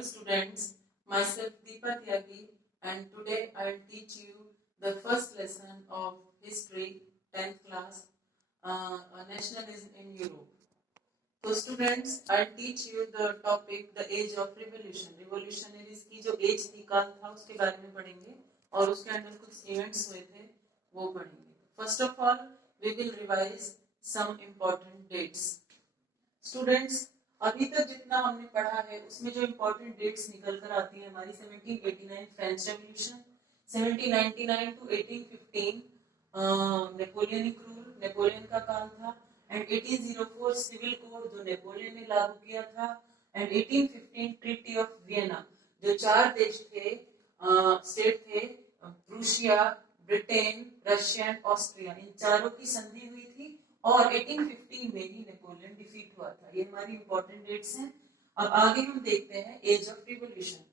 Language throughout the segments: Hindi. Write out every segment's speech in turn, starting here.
Hello students, myself Deepa Tyagi and today I'll teach you the first lesson of history 10th class nationalism in Europe. So students, I'll teach you the topic the age of revolution. Revolutionaries की जो एज थी काल था उसके बारे में पढ़ेंगे और उसके अंदर कुछ इवेंट्स हुए थे वो पढ़ेंगे. First of all, we will revise some important dates. Students, अभी तक जितना हमने पढ़ा है उसमें जो इम्पोर्टेंट डेट्स निकल कर आती है हमारी 1789 French revolution, 1799 to 1815 Napoleonic rule, Napoleon का काल था, एंड 1804 सिविल कोड जो नेपोलियन ने लागू किया था, एंड 1815 ट्रीटी ऑफ वियना जो चार देश थे स्टेट थे Prussia, Britain, Russia and Austria, इन चारों की संधि हुई थी और 1815 में ही नेपोलियन डिफीट हुआ था. ये हमारी इंपॉर्टेंट डेट्स हैं. अब आगे हम देखते हैं एज ऑफ रिवॉल्यूशन.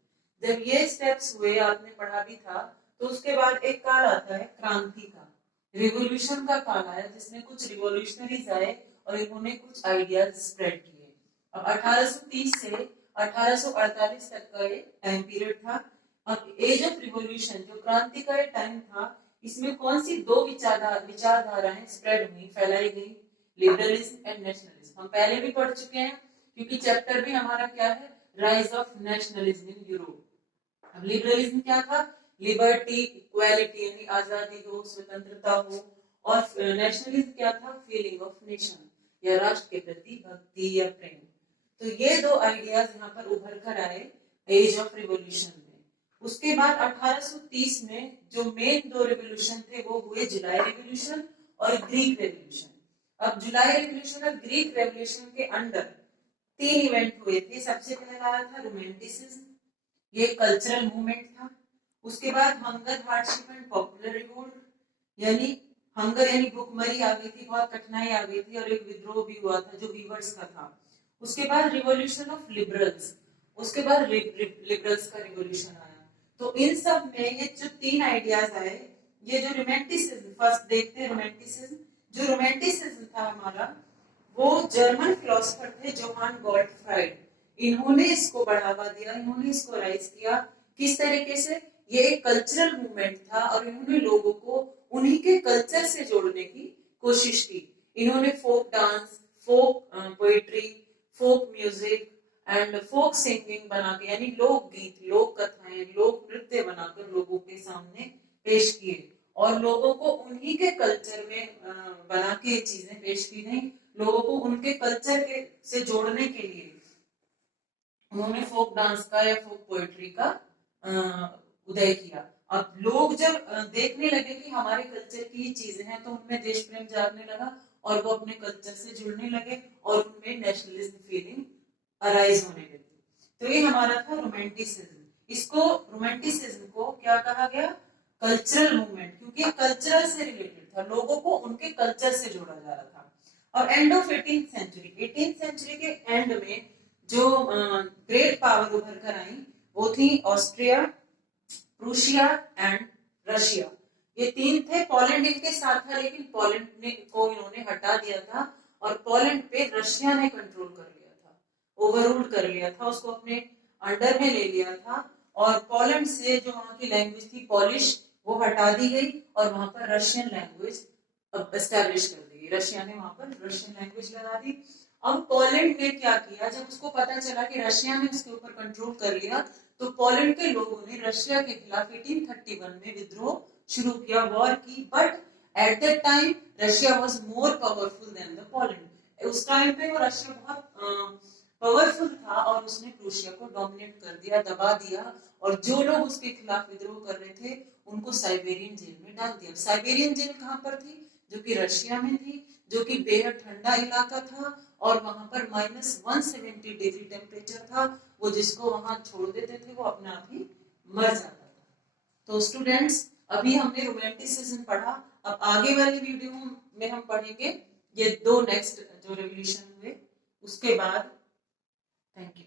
जब ये स्टेप्स हुए आपने पढ़ा भी था तो उसके बाद एक काल आता है क्रांति का, रिवॉल्यूशन का काल आया जिसमें कुछ रिवॉल्यूशनरीज आए और इन्होंने कुछ आइडियाज स्प्रेड किए. अब 1830 से 1848 तक का ये टाइम पीरियड था. अब एज ऑफ रिवॉल्यूशन जो क्रांति का टाइम था इसमें कौन सी दो विचारधाराएं स्प्रेड हुई, फैलाई गई, लिबरलिज्म एंड नेशनलिज्म. हम पहले भी पढ़ चुके हैं क्योंकि चैप्टर भी हमारा क्या है, rise of nationalism in Europe. अब लिबरलिज्म क्या था, लिबर्टी, इक्वालिटी यानी आजादी हो, स्वतंत्रता हो, और नेशनलिज्म क्या था, फीलिंग ऑफ नेशन या राष्ट्र के प्रति भक्ति या प्रेम. तो ये दो आइडियाज यहाँ पर उभर कर आए एज ऑफ रिवॉल्यूशन में. उसके बाद 1830 में जो मेन दो रिवॉल्यूशन थे वो हुए जुलाई रिवॉल्यूशन और ग्रीक रेवोल्यूशन. अब जुलाई रिवॉल्यूशन और ग्रीक रेवोल्यूशन के अंडर तीन इवेंट हुए थे. सबसे पहला आया था रोमांटिसिज्म, ये कल्चरल मूवमेंट था. उसके बाद hunger, hardship and popular revolt, यानी हंगर यानी भूखमरी आ गई थी, बहुत कठिनाई आ गई थी और एक विद्रोह भी हुआ था जो वीवर्स का था. उसके बाद रिवॉल्यूशन ऑफ लिबरल्स, उसके बाद लिबरल्स का रिवॉल्यूशन आया. तो इन सब में ये जो तीन आइडियाज आए, ये जो रोमांटिसिज्म, फर्स्ट देखते हैं रोमांटिसिज्म. जो रोमांटिसिज्म था हमारा वो जर्मन फिलोसोफर थे जोहान गोल्डफ्राइड, इन्होंने इसको बढ़ावा दिया, इन्होंने इसको राइज किया. किस तरीके से, ये एक कल्चरल मूवमेंट था और इन्होंने लोगों को उन्हीं के कल्चर से जोड़ने की कोशिश की. इन्होंने folk dance, folk poetry, folk music and folk singing बना के, यानी लोक गीत, लोक कथाएं, लोक नृत्य बनाकर लोगों के सामने पेश किए और लोगों को उन्हीं के कल्चर में बना के चीजें पेश की गई. लोगों को उनके कल्चर के से जोड़ने के लिए उन्होंने फोक डांस का या फोक पोएट्री का उदय किया. अब लोग जब देखने लगे कि हमारे कल्चर की ही चीजें हैं तो उनमें देश प्रेम जागने लगा और वो अपने कल्चर से जुड़ने लगे और उनमें नेशनलिज्म फीलिंग अराइज होने लगी. तो ये हमारा था रोमांटिसिज्म. इसको रोमांटिसिज्म को क्या कहा गया, कल्चरल मूवमेंट, क्योंकि कल्चरल से रिलेटेड था, लोगों को उनके कल्चर से जोड़ा जा रहा था. और end of 18th century, 18th century के एंड में जो ग्रेट पावर उभर कर आई वो थी ऑस्ट्रिया, प्रूशिया एंड रशिया. ये तीन थे. पोलैंड इनके साथ था लेकिन पोलैंड ने को इन्होंने हटा दिया था और पोलैंड पे रशिया ने कंट्रोल कर लिया था, ओवररूल कर लिया था, उसको अपने अंडर में ले लिया था. और पोलैंड से जो वहां की लैंग्वेज थी पॉलिश वो हटा दी गई और वहां पर रशियन लैंग्वेज एस्टैब्लिश कर दी. रशिया ने वहां पर रशियन लैंग्वेज लगा दी. अब पोलैंड ने क्या किया, जब उसको पता चला कि रशिया ने उसके ऊपर कंट्रोल कर लिया तो पोलैंड के लोगों ने रशिया के खिलाफ 1831 में विद्रोह शुरू किया, वॉर की. But at that time Russia was more powerful than the Poland. उस टाइम पे वो रशिया बहुत पावरफुल था और उसने प्रूशिया को डोमिनेट कर दिया, दबा दिया. और जो लोग उसके खिलाफ विद्रोह कर रहे थे उनको साइबेरियन जेल में डाल दिया. साइबेरियन जेल कहाँ पर थी, जो कि रशिया में थी, जो कि बेहद ठंडा इलाका था और वहां पर -170 डिग्री टेम्परेचर था. वो जिसको वहां छोड़ देते थे वो अपने आप ही मर जाता था. तो स्टूडेंट्स, अभी हमने रोमांटिसिज्म पढ़ा. अब आगे वाली वीडियो में हम पढ़ेंगे ये दो नेक्स्ट जो रेवोल्यूशन हुए उसके बाद. Thank you.